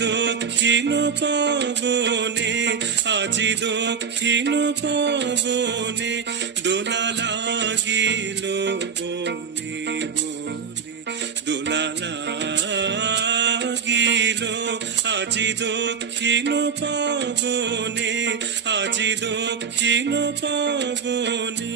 দক্ষিণ পবনে, আজি দক্ষিণ পবনে দোলা লাগিল বনে বনে, দোলা লাগিল আজি দক্ষিণ পবনে, আজি দক্ষিণ পবনে।